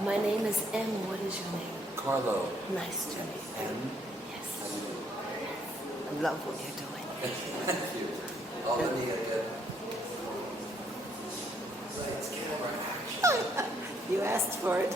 My name is M. What is your name? Carlo. Nice to meet you. M. Yes. I love what you're doing. Thank you. All the need again. It's camera action. You asked for it.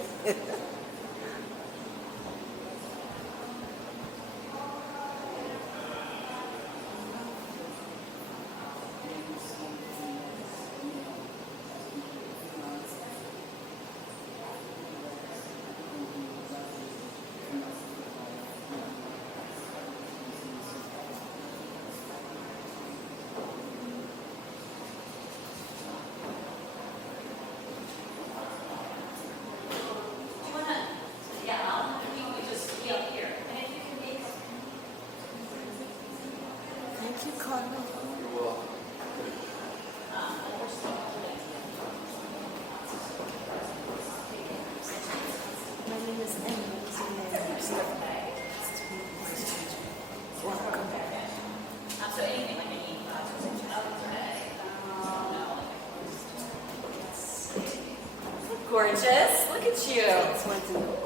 Thank you, Carlo. You're welcome. My name is M. What is your name? Stephanie. Welcome. So anything like an gorgeous. Look at you. That's my deal.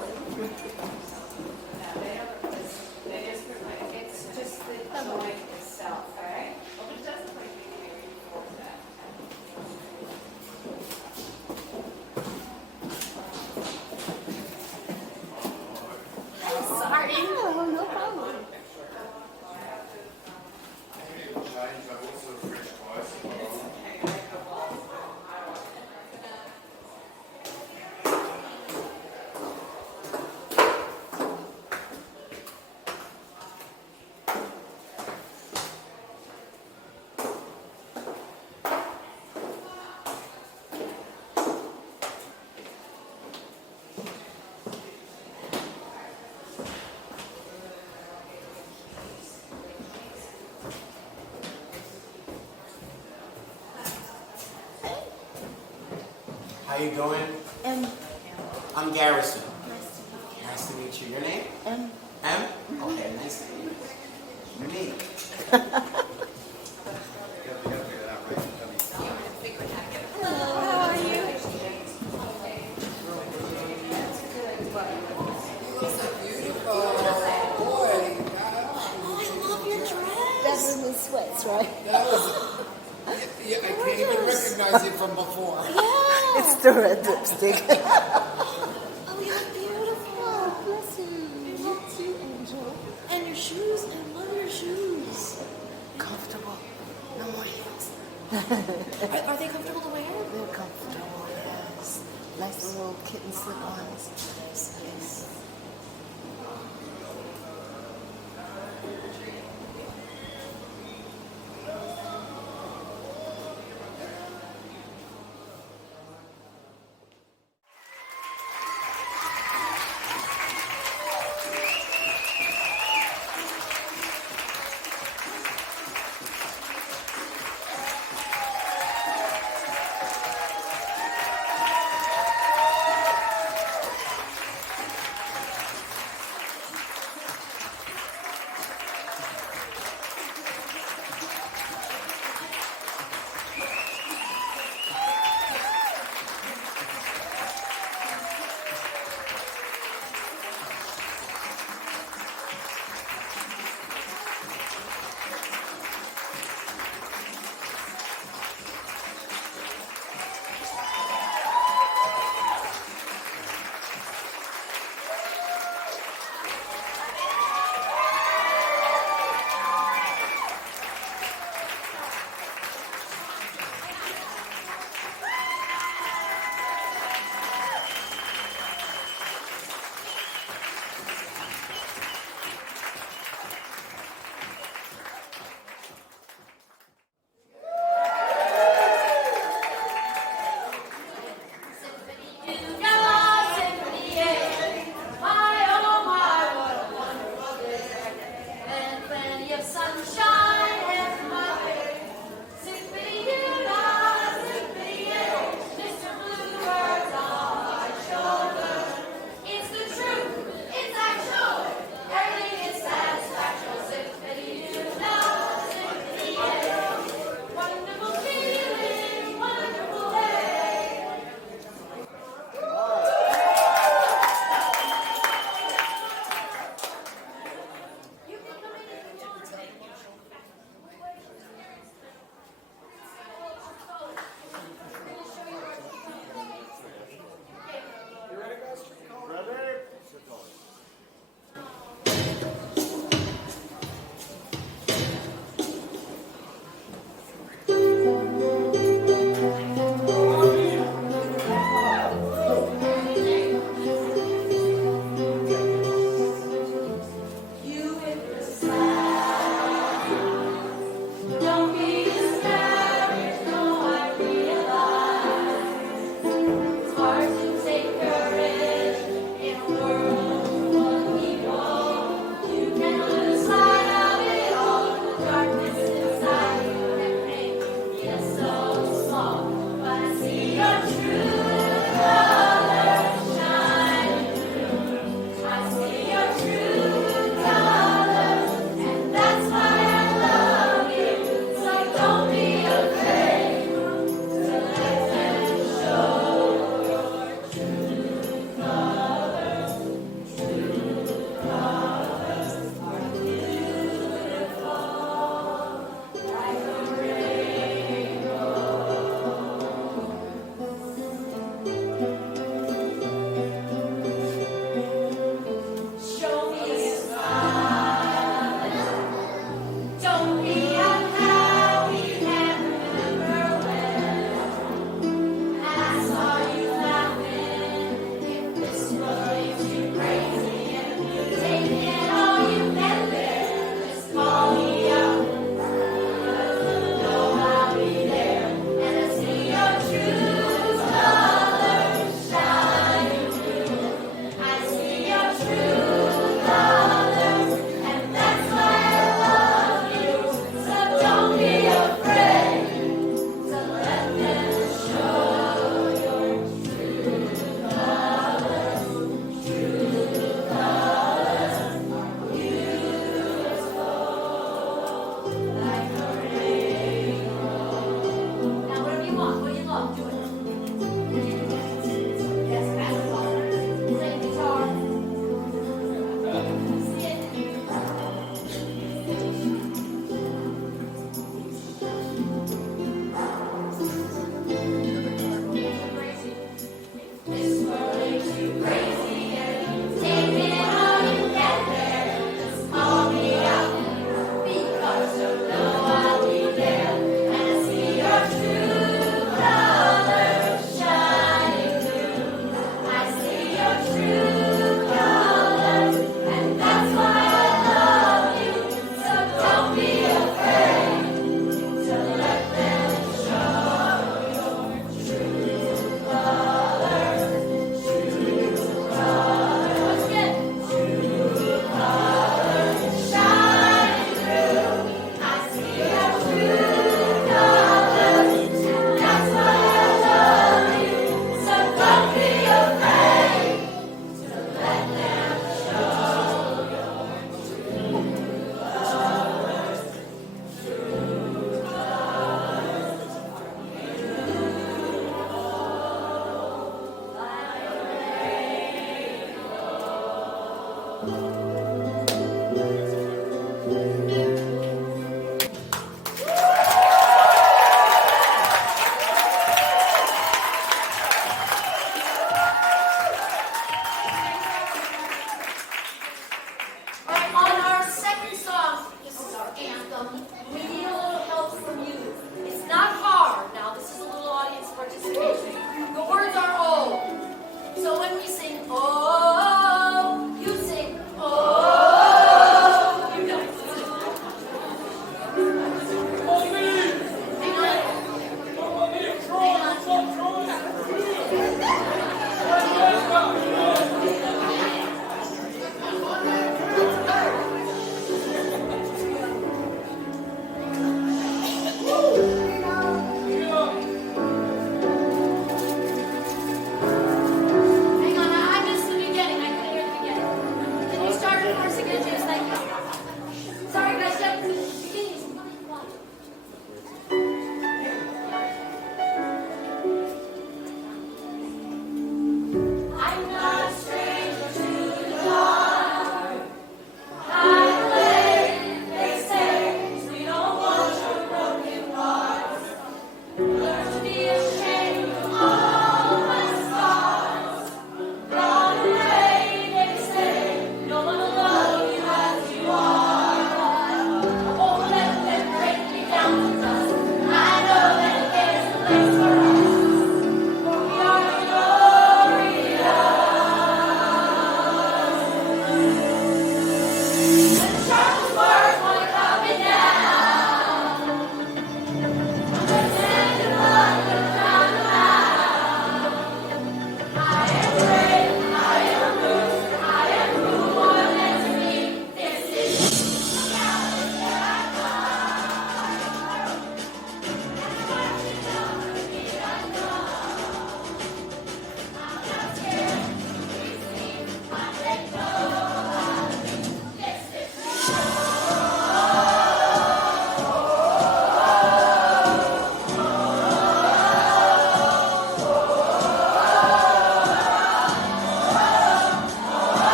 It's just the joint itself, right? Well, it doesn't like anything before that. Sorry. Oh, no problem. How you doing? M. I'm Garrison. Nice to meet Nice to meet you. Your name? you. M. M? Okay, nice to meet you. Unique. How are you? Oh, I love your dress. That's in the sweats, right? That was, yeah, I can't even recognize you from before. Yeah. It's the red lipstick. Oh, you look beautiful. Bless you. You look cute, Angel. And your shoes. I love your shoes. Comfortable. No more heels. Are they comfortable to wear? They're comfortable, yes. Nice little kitten slip-ons. Yes.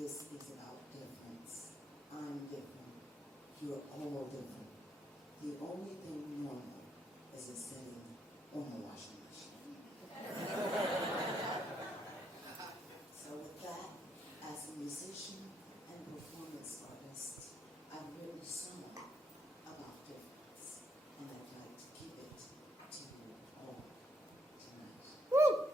this is about difference. I'm different. You're all different. The only thing normal is a sitting on a washing machine. So with that, as a musician and performance artist, I've written a song about difference, and I'd like to give it to you all tonight. Oh,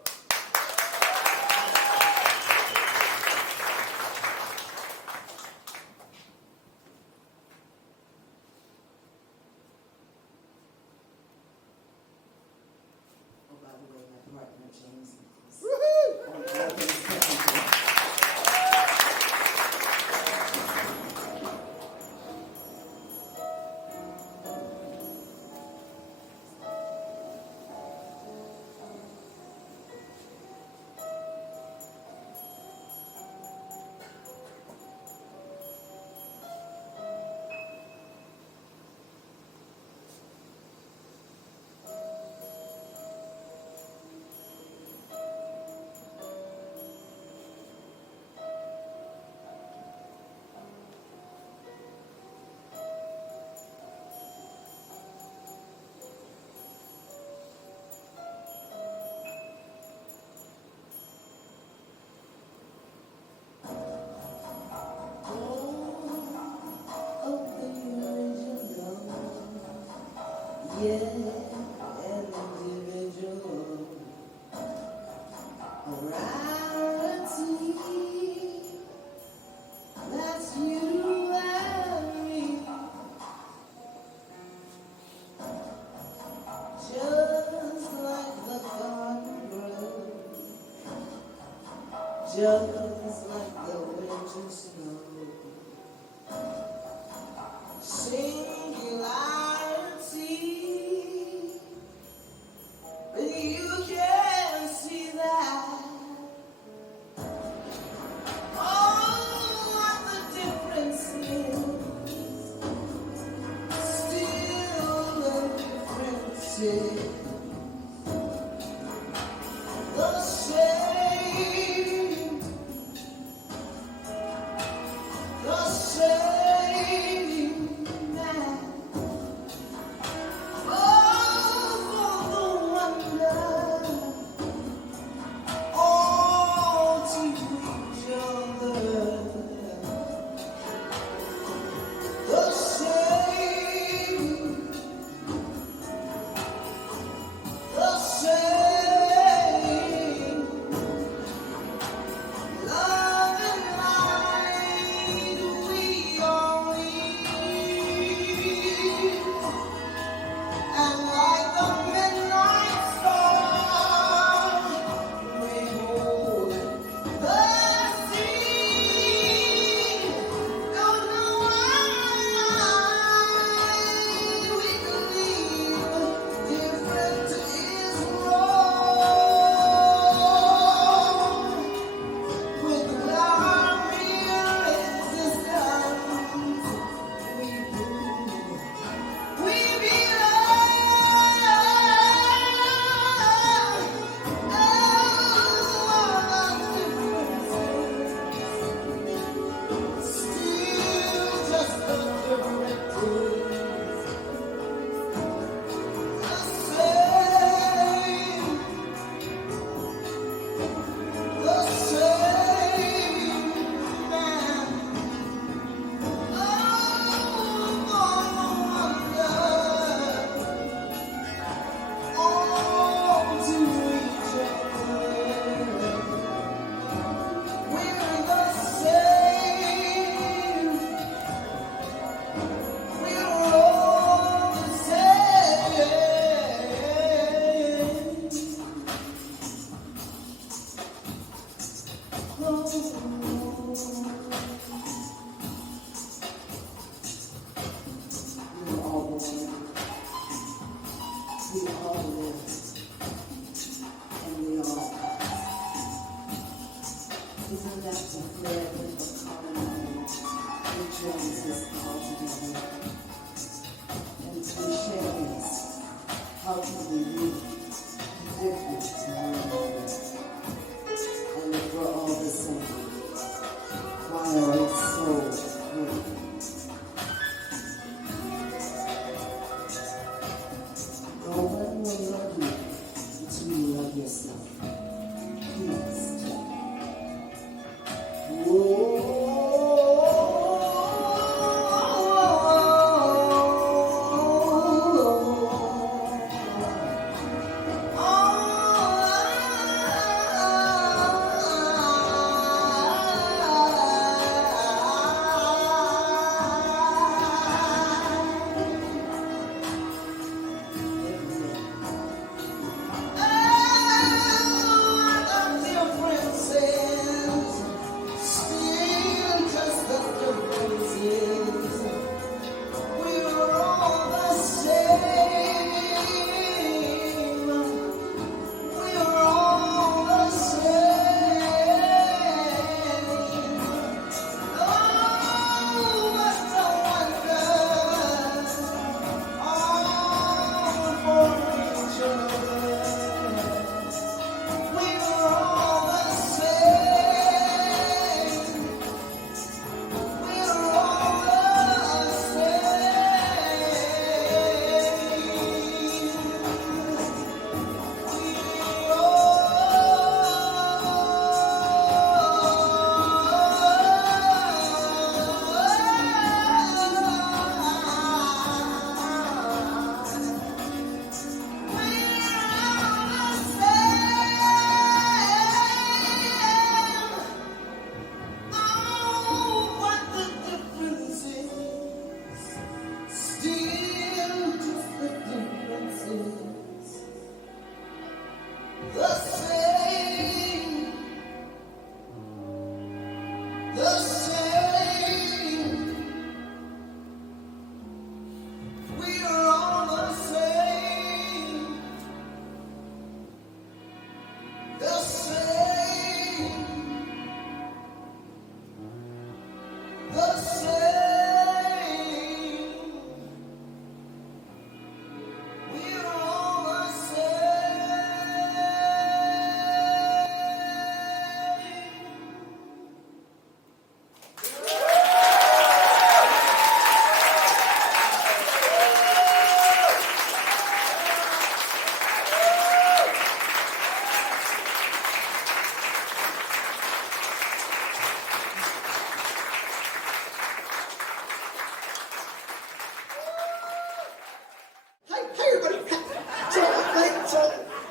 by the way, my partner James Nicholas. On all things technical. Just like the winter snow, singularity, but you can't see that. Oh, what the difference is, still the difference is the same. The same man. Oh, for the wonder, all to each other. The same, the same. Love and light, we are weak, and like the midnight star, we hold the sea. Don't know why we believe different is wrong. With our real existence, we prove we belong. Oh, still just a different truth. The same, the same man. We all live, and we all die. Isn't that the thread of commonality that joins us all together? And cliche is, how can we be different from one another? And if we're all the same, why yourself. Please do. Whoa.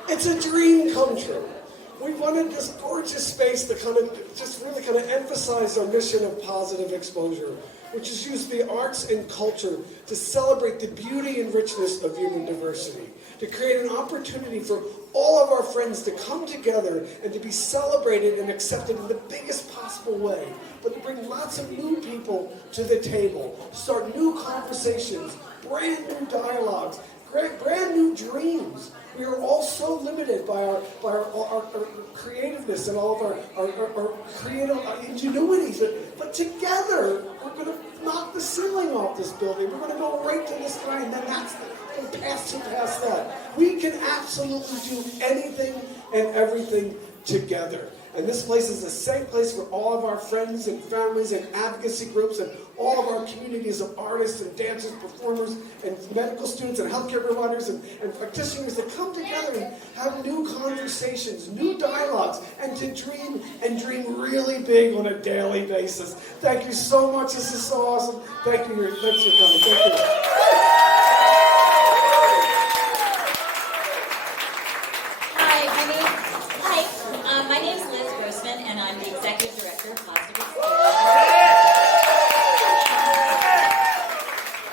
It's a dream come true. We wanted this gorgeous space to just really emphasize our mission of positive exposure, which is use the arts and culture to celebrate the beauty and richness of human diversity, to create an opportunity for all of our friends to come together and to be celebrated and accepted in the biggest possible way, but to bring lots of new people to the table, start new conversations, brand new dialogues, brand new dreams. We are all so limited by our creativeness and all of our creative ingenuities, but together we're going to knock the ceiling off this building. We're going to go right to the sky, and then past that. We can absolutely do anything and everything together. And this place is a safe place for all of our friends and families and advocacy groups and all of our communities of artists and dancers, performers, and medical students and healthcare providers and practitioners to come together and have new conversations, new dialogues, and to dream really big on a daily basis. Thank you so much. This is so awesome. Thanks for coming. Thank you. My name is Liz Grossman, and I'm the Executive Director of Positive Exposure.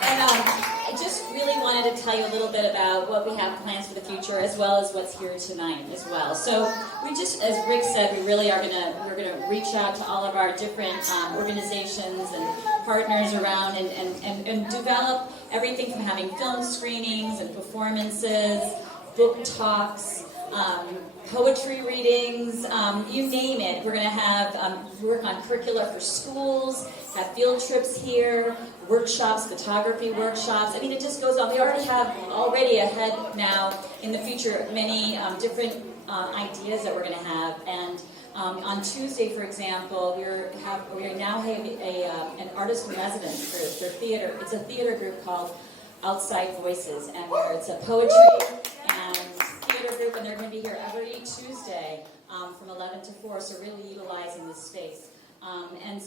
And I just really wanted to tell you a little bit about what we have plans for the future, as well as what's here tonight as well. So we just, as Rick said, we really are we're gonna reach out to all of our different organizations and partners around and develop everything from having film screenings and performances, book talks, poetry readings, you name it. We're going to have work on curricula for schools, have field trips here, workshops, photography workshops. I mean, it just goes on. We already have ahead now in the future many different ideas that we're going to have. And on Tuesday, for example, we now have an artist in residence group. Their theater. It's a theater group called Outside Voices, and it's a poetry and theater group, and they're going to be here every Tuesday from 11 to 4, so really utilizing this space. And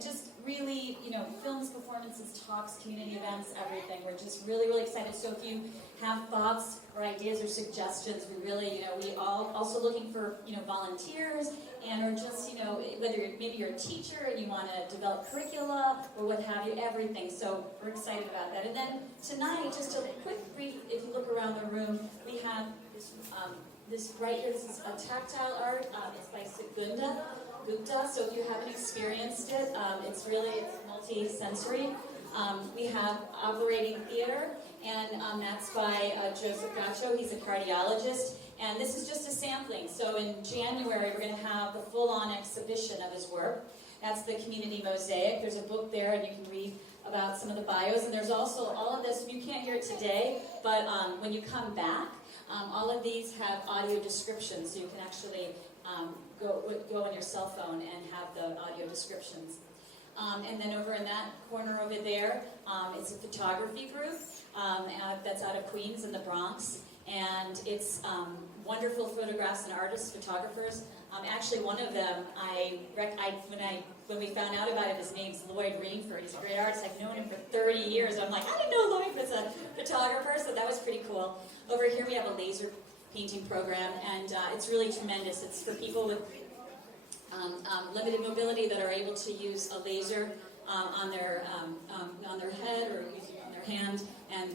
just really, films, performances, talks, community events, everything. We're just really, really excited. So if you have thoughts or ideas or suggestions, we really, we all also looking for, volunteers, and or just, whether maybe you're a teacher and you want to develop curricula or what have you, everything. So we're excited about that. And then tonight, just a quick brief, if you look around the room, we have this right here. This is a tactile art. It's by Segunda Gupta. So if you haven't experienced it, it's multi-sensory. We have operating theater, and that's by Joseph Gacho. He's a cardiologist. And this is just a sampling. So in January, we're going to have the full-on exhibition of his work. That's the Community Mosaic. There's a book there, and you can read about some of the bios. And there's also all of this. You can't hear it today, but when you come back, all of these have audio descriptions, so you can actually go on your cell phone and have the audio descriptions. And then over in that corner over there, it's a photography group that's out of Queens in the Bronx. And it's wonderful photographs and artists, photographers. Actually, one of them, when we found out about it, his name's Lloyd Rainford. He's a great artist. I've known him for 30 years. I'm like, I didn't know Lloyd was a photographer, so that was pretty cool. Over here we have a laser painting program, and it's really tremendous. It's for people with limited mobility that are able to use a laser on their head or on their hand, and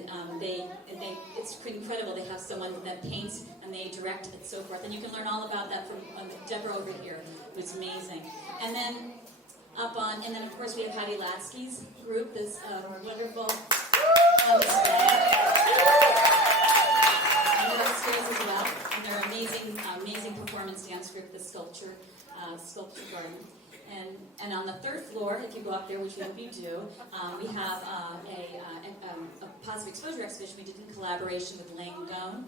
it's pretty incredible. They have someone that paints and they direct and so forth, and you can learn all about that from Deborah over here. It was amazing. And then and then of course we have Heidi Latsky's group, this wonderful upstairs as well, and they're amazing performance dance group, the Sculpture Garden. And on the third floor, if you go up there, which we hope you do, we have a positive exposure exhibition we did in collaboration with Langone,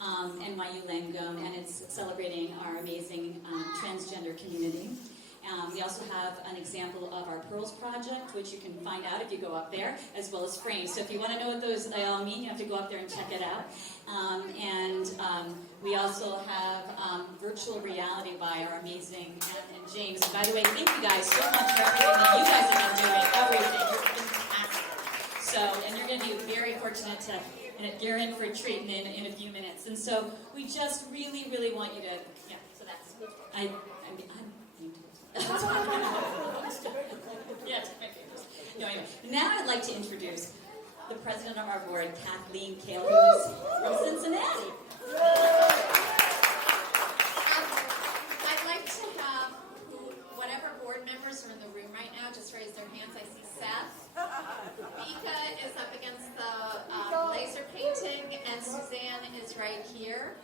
NYU Langone, and it's celebrating our amazing transgender community. We also have an example of our Pearls project, which you can find out if you go up there, as well as frames. So if you want to know what those all mean, you have to go up there and check it out. We also have virtual reality by our amazing Ann and James. And by the way, thank you guys so much for everything that you guys have been doing. Everything. You're fantastic. So, and you're going to be very fortunate to, and you're in for a treat in a few minutes. And so we just really, really want you to, so that's, I'm yeah, take my fingers. No, anyway. Now I'd like to introduce the president of our board, Kathleen Kale, who's from Cincinnati. I'd like to have whatever board members are in the room right now just raise their hands. I see Seth. Mika is up against the laser painting, and Suzanne is right here.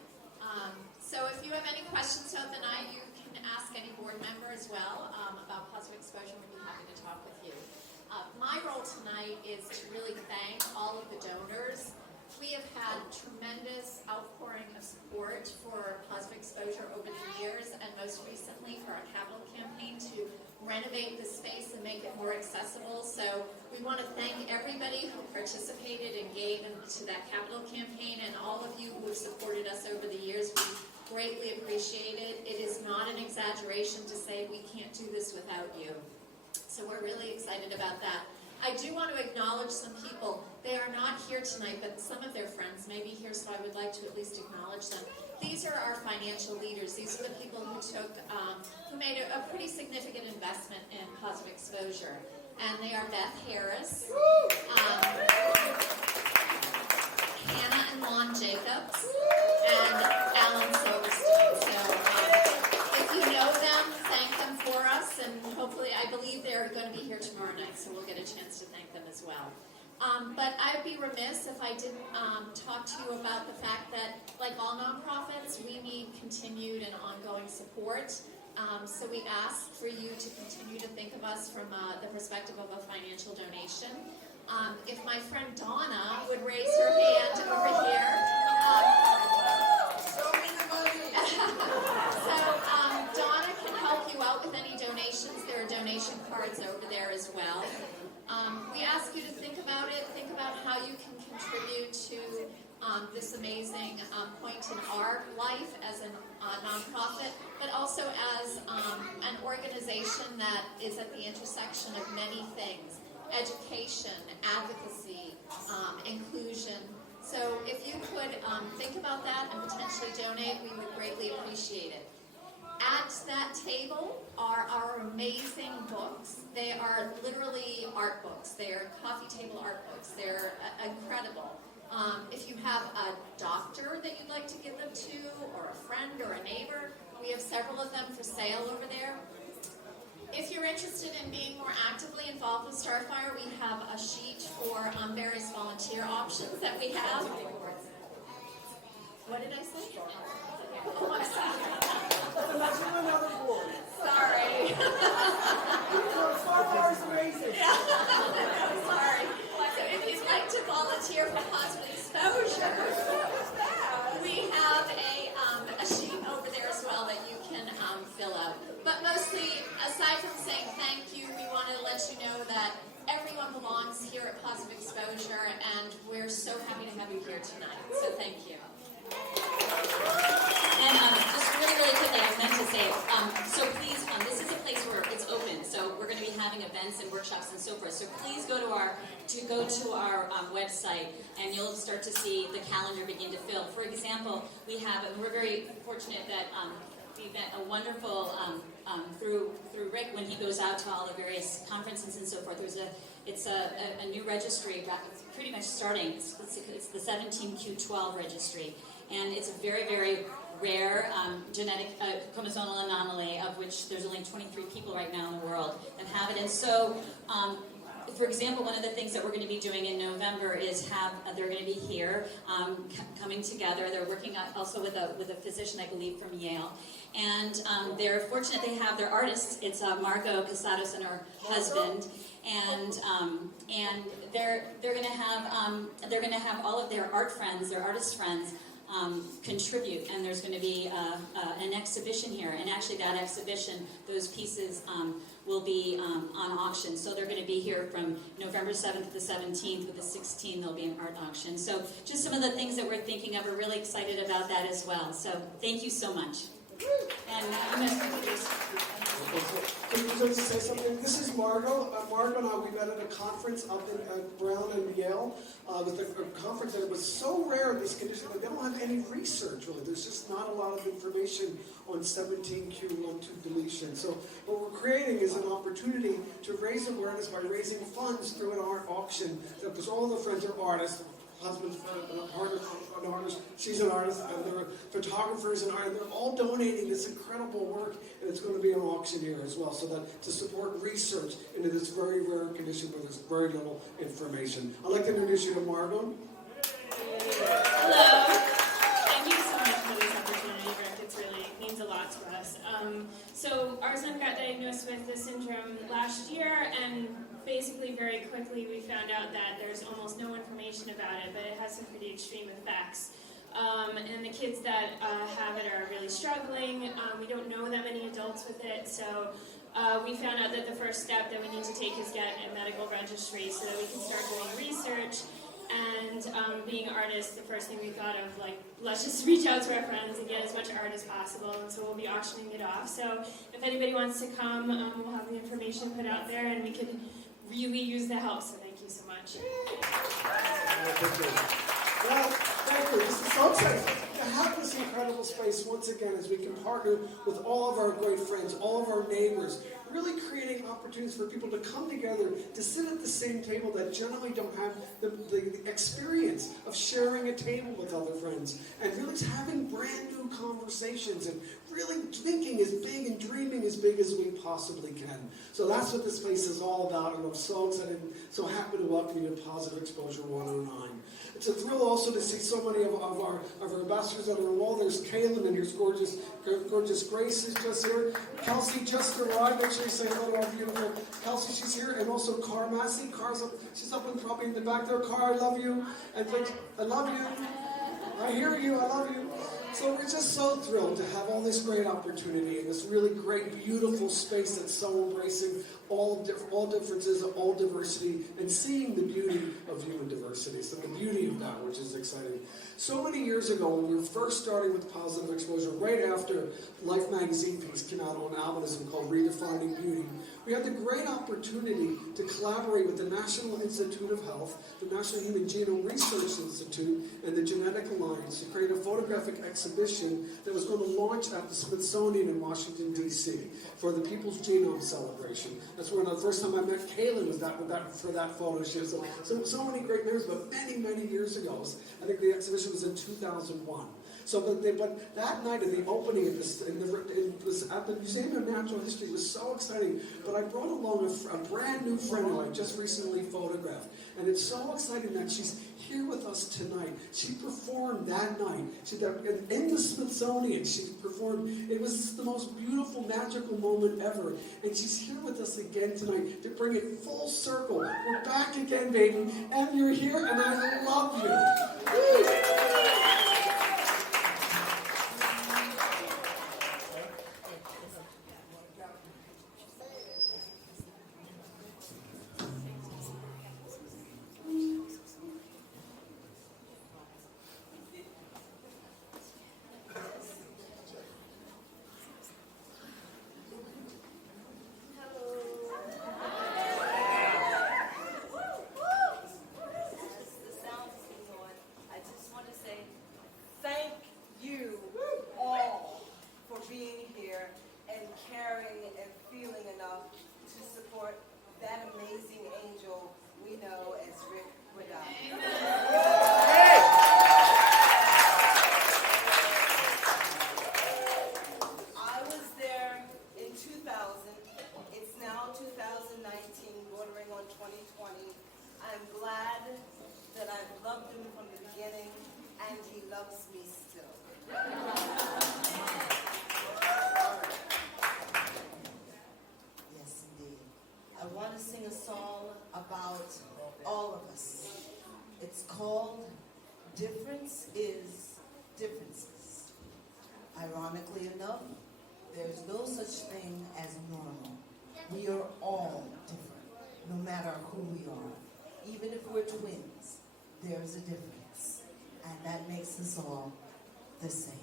So if you have any questions throughout the night, you can ask any board member as well about positive exposure. We'll be happy to talk with you. My role tonight is to really thank all of the donors. We have had tremendous outpouring of support for positive exposure over the years, and most recently for our capital campaign to renovate the space and make it more accessible. So we want to thank everybody who participated and gave into that capital campaign, and all of you who have supported us over the years. We greatly appreciate it. It is not an exaggeration to say we can't do this without you. So we're really excited about that. I do want to acknowledge some people. They are not here tonight, but some of their friends may be here, so I would like to at least acknowledge them. These are our financial leaders. These are the people who made a pretty significant investment in positive exposure. And they are Beth Harris, Hannah and Lon Jacobs, and Alan Silverstein. So if you know them, thank them for us, and hopefully, I believe they're going to be here tomorrow night, so we'll get a chance to thank them as well. But I'd be remiss if I didn't talk to you about the fact that, like all nonprofits, we need continued and ongoing support. So we ask for you to continue to think of us from the perspective of a financial donation. If my friend Donna would raise her hand over here. Show me the money! So Donna can help you out with any donations. There are donation cards over there as well. We ask you to think about it. Think about how you can contribute to this amazing point in our life as a nonprofit, but also as an organization that is at the intersection of many things: education, advocacy, inclusion. So if you could think about that and potentially donate, we would greatly appreciate it. At that table are our amazing books. They are literally art books. They are coffee table art books. They're incredible. If you have a doctor that you'd like to give them to, or a friend or a neighbor, we have several of them for sale over there. If you're interested in being more actively involved with Starfire, we have a sheet for various volunteer options that we have. What did I say? Oh, I'm sorry. Imagine another board. Sorry. Starfire's amazing. Sorry. So if you'd like to volunteer for positive exposure, we have a sheet over there as well that you can fill out. But mostly, aside from saying thank you, we want to let you know that everyone belongs here at Positive Exposure, and we're so happy to have you here tonight. So thank you. And just really quickly, I was meant to say, so please, this is a place where it's open. So we're going to be having events and workshops and so forth. So please go to our website, and you'll start to see the calendar begin to fill. For example, we have, and we're very fortunate that we've met a wonderful through Rick when he goes out to all the various conferences and so forth. It's a new registry, pretty much starting. It's the 17q12 registry, and it's a very rare genetic chromosomal anomaly, of which there's only 23 people right now in the world that have it. And so, for example, one of the things that we're going to be doing in November is they're going to be here coming together. They're working also with a physician, I believe, from Yale. And they're fortunate they have their artists. It's Margot Casados and her husband. And they're going to have all of their art friends, their artist friends, contribute, and there's going to be an exhibition here, and actually that exhibition, those pieces will be on auction. So they're going to be here from November 7th to the 17th. With the 16th, there'll be an art auction. So just some of the things that we're thinking of. We're really excited about that as well. So thank you so much. And Can I just say something? This is Margot. Margot and I, we met at a conference up at Brown and Yale, with a conference that it was so rare in this condition that they don't have any research really. There's just not a lot of information on 17q12 deletion. So what we're creating is an opportunity to raise awareness by raising funds through an art auction, because all the friends are artists. Husband's an artist, she's an artist, and they're photographers and art, and they're all donating this incredible work, and it's going to be an auction here as well, so that to support research into this very rare condition where there's very little information. I'd like to introduce you to Margot. Hello. Thank you so much for this opportunity, Rick. It really means a lot to us. So our son got diagnosed with this syndrome last year, and basically very quickly we found out that there's almost no information about it, but it has some pretty extreme effects. And the kids that have it are really struggling. We don't know that many adults with it, so we found out that the first step that we need to take is get a medical registry so that we can start doing research. And being artists, the first thing we thought of, like, let's just reach out to our friends and get as much art as possible, and so we'll be auctioning it off. So if anybody wants to come, we'll have the information put out there, and we can really use the help, so thank you so much. Well, thank you. This is so exciting to have this incredible space once again as we can partner with all of our great friends, all of our neighbors, really creating opportunities for people to come together, to sit at the same table that generally don't have the experience of sharing a table with other friends, and really having brand new conversations and really thinking as big and dreaming as big as we possibly can. So that's what this space is all about, and I'm so excited, so happy to welcome you to Positive Exposure 109. It's a thrill also to see so many of our ambassadors that are on the wall. There's Kaylin, and here's gorgeous Grace is just here. Kelsey just arrived. Make sure you say hello to our beautiful Kelsey. She's here, and also Car Massey. Car's up. She's up in probably in the back there. Car, I love you. And I love you. I hear you. I love you. So we're just so thrilled to have all this great opportunity and this really great, beautiful space that's so embracing all differences, all diversity, and seeing the beauty of human diversity. So the beauty of that, which is exciting. So many years ago, when we were first starting with positive exposure, right after Life magazine piece came out on albinism called Redefining Beauty, we had the great opportunity to collaborate with the National Institute of Health, the National Human Genome Research Institute, and the Genetic Alliance to create a photographic exhibition that was going to launch at the Smithsonian in Washington, D.C. for the People's Genome Celebration. That's when the first time I met Kaylin was for that photo shoot. So many great memories, but many years ago. I think the exhibition was in 2001. So, but that night in the opening of this, it was at the Museum of Natural History. It was so exciting. But I brought along a brand new friend who I just recently photographed, and it's so exciting that she's here with us tonight. She performed that night. In the Smithsonian, she performed. It was the most beautiful, magical moment ever. And she's here with us again tonight to bring it full circle. We're back again, baby, and you're here, and I love you. Woo! Difference is differences. Ironically enough, there's no such thing as normal. We are all different, no matter who we are. Even if we're twins, there's a difference. And that makes us all the same.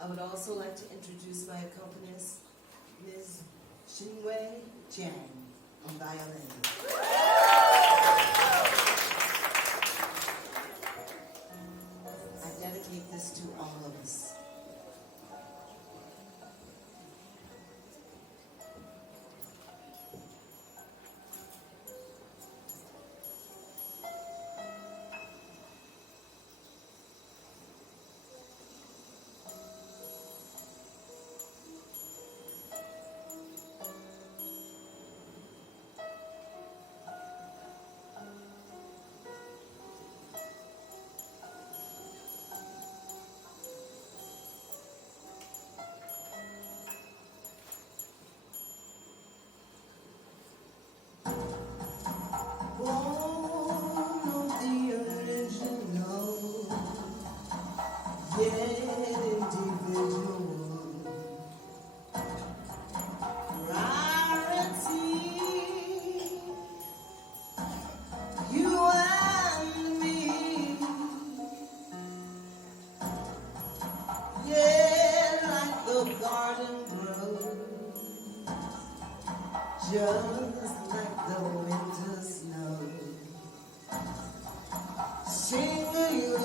I would also like to introduce my accompanist, Ms. Xinwei Jiang on violin. I dedicate this to all of us. Just like the winter snow, single you